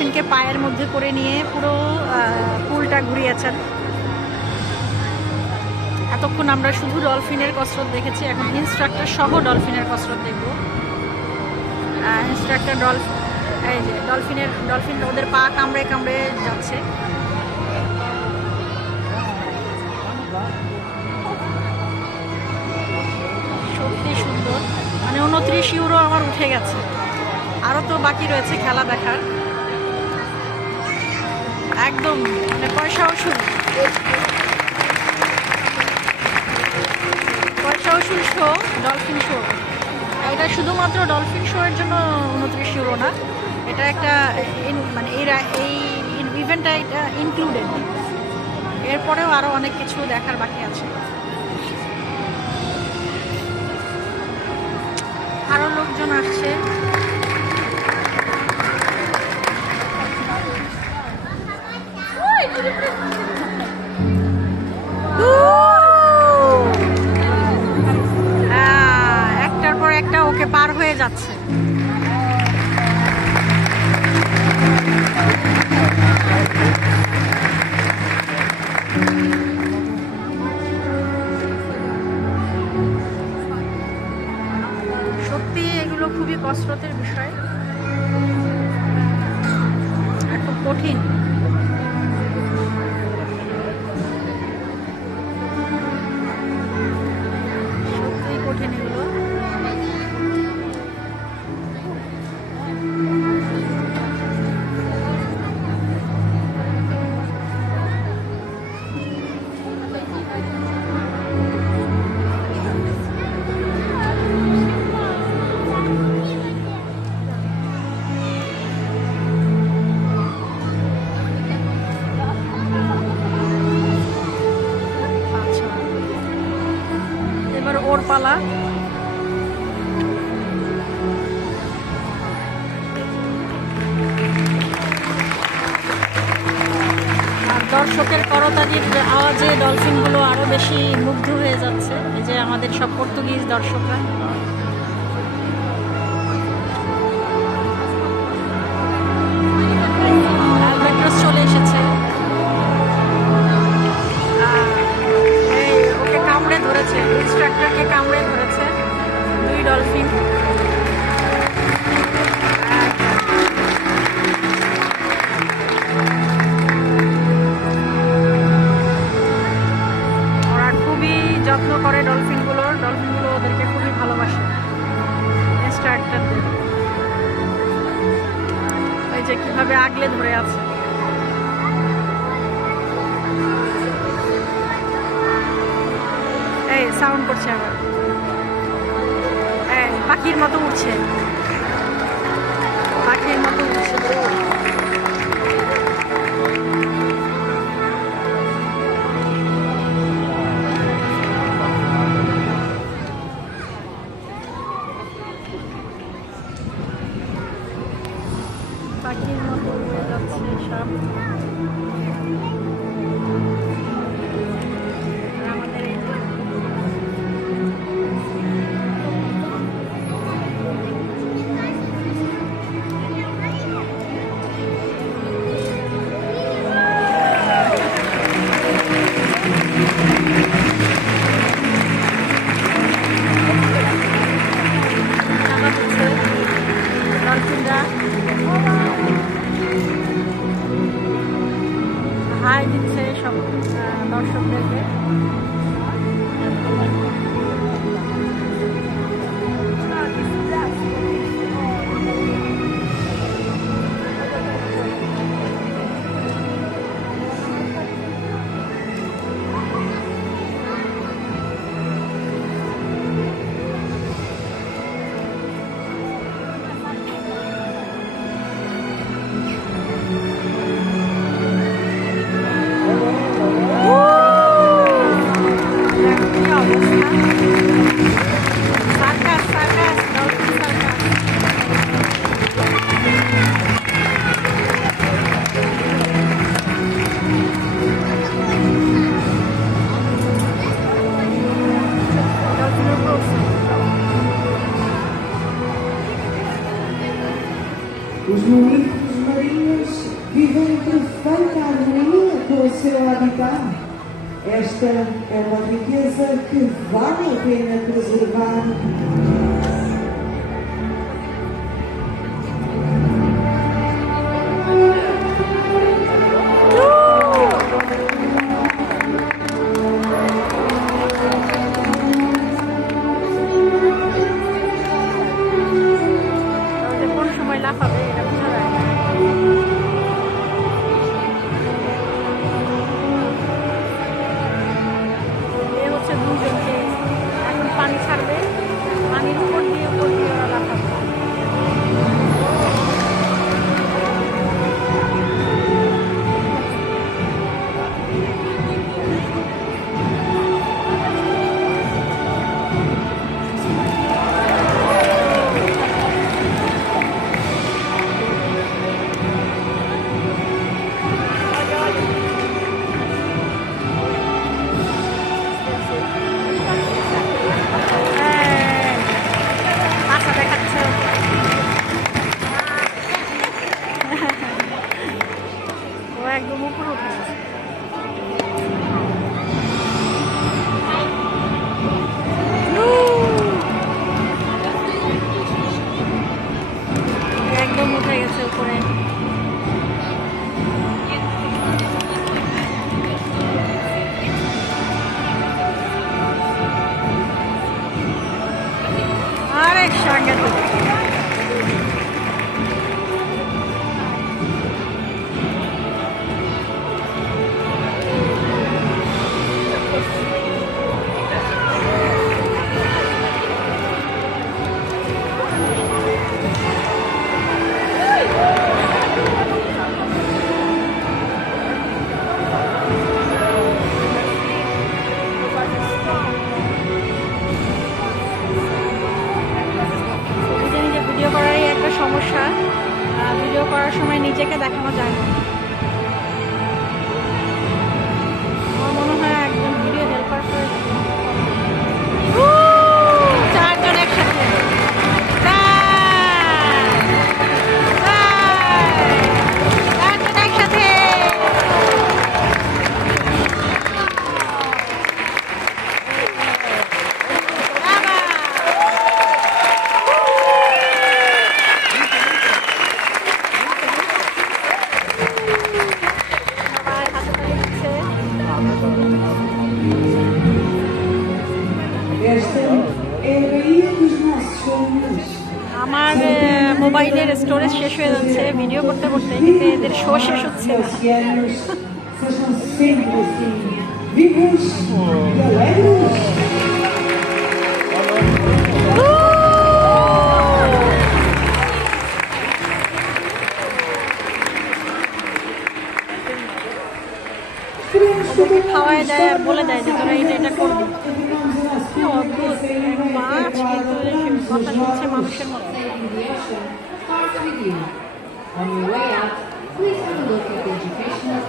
ডলফিনকে পায়ের মধ্যে করে নিয়ে পুরো পুলটা ঘুরিয়েছেন। এতক্ষণ আমরা শুধু ডলফিনের কসরত দেখেছি, এখন ইনস্ট্রাক্টর সহ ডলফিনের কসরত দেখব। ইনস্ট্রাক্টর এই যে ডলফিন ওদের পা কামড়ে কামড়ে যাচ্ছে। সত্যি সুন্দর, মানে 29 ইউরো আমার উঠে গেছে, আরও তো বাকি রয়েছে খেলা দেখার। একদম মানে পয়সা ওসুল শো, ডলফিন শো। এটা শুধুমাত্র ডলফিন শো এর জন্য 29 ইউরো না, এটা একটা মানে এই ইভেন্টটা এটা ইনক্লুডেড। এরপরেও আরও অনেক কিছু দেখার বাকি আছে। আরও লোকজন আসছে। একটার পর একটা ওকে পার হয়ে যাচ্ছে। সত্যি এগুলো খুবই কসরতের বিষয়, খুব কঠিন। সত্যিই কঠিন এগুলো। ওর পালা। আর দর্শকের করতালির আওয়াজে ডলফিনগুলো আরো বেশি মুগ্ধ হয়ে যাচ্ছে। এই যে আমাদের সব পর্তুগিজ দর্শকরা। চলে এসেছে। ওকে কামড়ে ধরেছে, ইনস্ট্রাক্টরকে কামড়ে ধরেছে দুই ডলফিন। ওরা খুবই যত্ন করে ডলফিনগুলো ওদেরকে খুবই ভালোবাসে ইনস্ট্রাক্টরদের। এই যে কিভাবে আগলে ধরে আছে। এই সাউন্ড করছে আবার, পাখির মতো উঠছে, পাখির মতো উঠছে। পাখির মতো উড়ে যাচ্ছে সব। আমাদের এই হাই দিচ্ছে সব দর্শকদেরকে। seu habitat. Esta é uma riqueza que vale a pena preservar. কোন সময় লাফাবে এটা বোঝা যায় না। এ হচ্ছে দুজনকে এখন পানি ছাড়বে, পানির উপর দিয়ে ওরা লাফাবে। মাথা দেখাচ্ছে ও একদম উপরে উঠে গেছে। একদম উঠে গেছে উপরে। আরেক সাংঘাতিক। ভিডিও করারই একটা সমস্যা, ভিডিও করার সময় নিজেকে দেখানো যায় না। আমার মনে হয় একজন ভিডিও হেল্পার করে চারজন একসাথে। চারজন একসাথে। Esta é a Baía dos nossos sonhos. আমার মোবাইলের স্টোরেজ শেষ হয়ে যাচ্ছে ভিডিও করতে করতে, কিন্তু এদের শো শেষ হচ্ছে না। Oceanos sejam sempre assim, vivos e alegres. খাওয়ায় দেয় আর বলে দেয় যে তোরা এটা করবি। কি অদ্ভুত মাছ, কিন্তু কথা শুনছে মানুষের মতো। On your way out, please have a look at the educational